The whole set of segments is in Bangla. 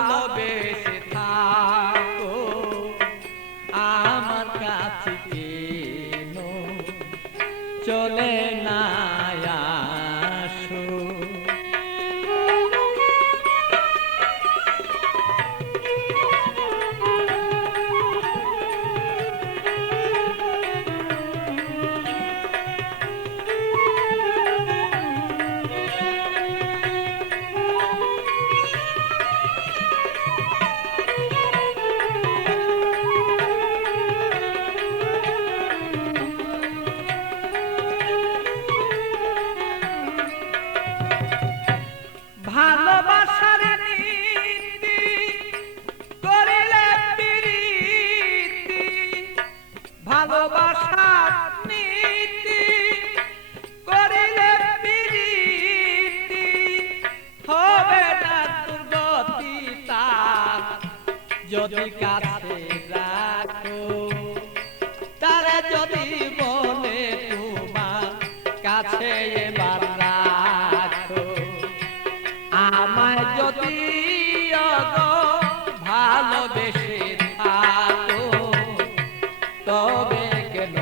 ভালোবেসে থাকো আমার কাছে কেন চলে না আসো। ভালোবাসার নীতি করিলে প্রীতি, ভালোবাসার নীতি করিলে প্রীতি হবে না দুর্গতি তার যদি কাছে রাখো, তারা যদি বলে তোমার কাছে এবার রাখো। আমায় যদি ভালোবেসে থাকো তবে কেন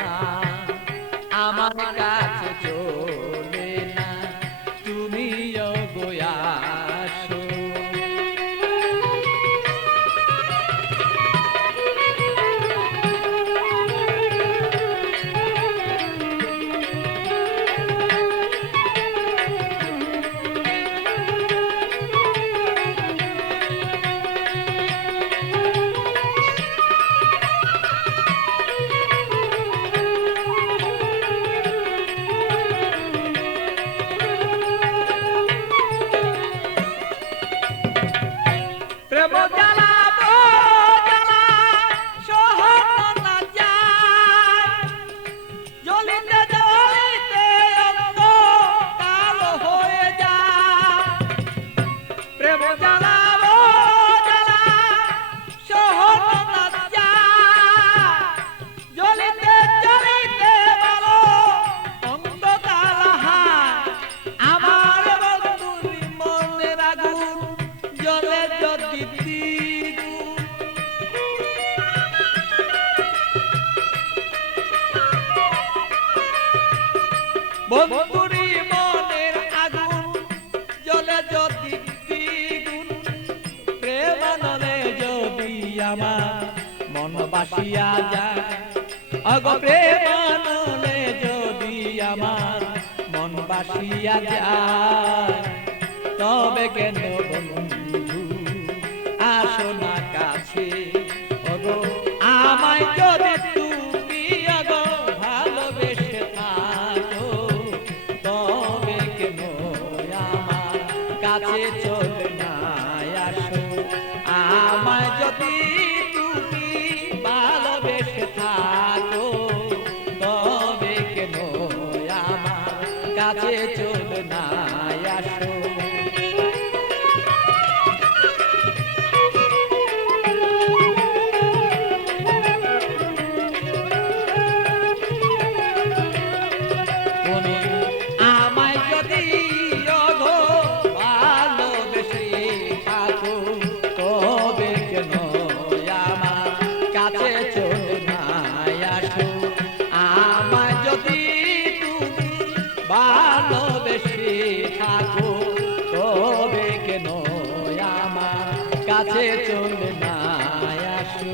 না আমার কাছে চলে না তুমি আসো। প্রেম জ্বালা জ্বালা সহন না যায়, জ্বলিতে জ্বলিতে অঙ্গ কালো হয়ে যায়। প্রেম জ্বালা জ্বালা সহন না যায়, জ্বলিতে জ্বলিতে বলো অঙ্গ কালো হয়। আমার বন্ধুর মনের আগুন জ্বলে যদি দ্বিগুণ, বন্ধুরি মনের আগুন জ্বলে যদি দ্বিগুণ, প্রেম নলে যদি আমার মন বাসিয়া যায়, অগ প্রেম নলে যদি আমার মন বাসিয়া যায় তবে কেন বন্ধু আসো না কাছে। ওগো আমায় যদি তুমি ওগো ভালোবেসে থাকো তবে কেন আমার কাছে চলে না আসো। আমায় যদি তুমি ভালোবেসে থাকো তবে কেন আমার কাছে চলে না আসো। আমায় যদি ভালোবেসে থাকো তবে কেন আমার কাছে চলে না আসো। আমায় যদি তুমি ভালোবেসে থাকো তবে কেন আমার কাছে চলে না আসো।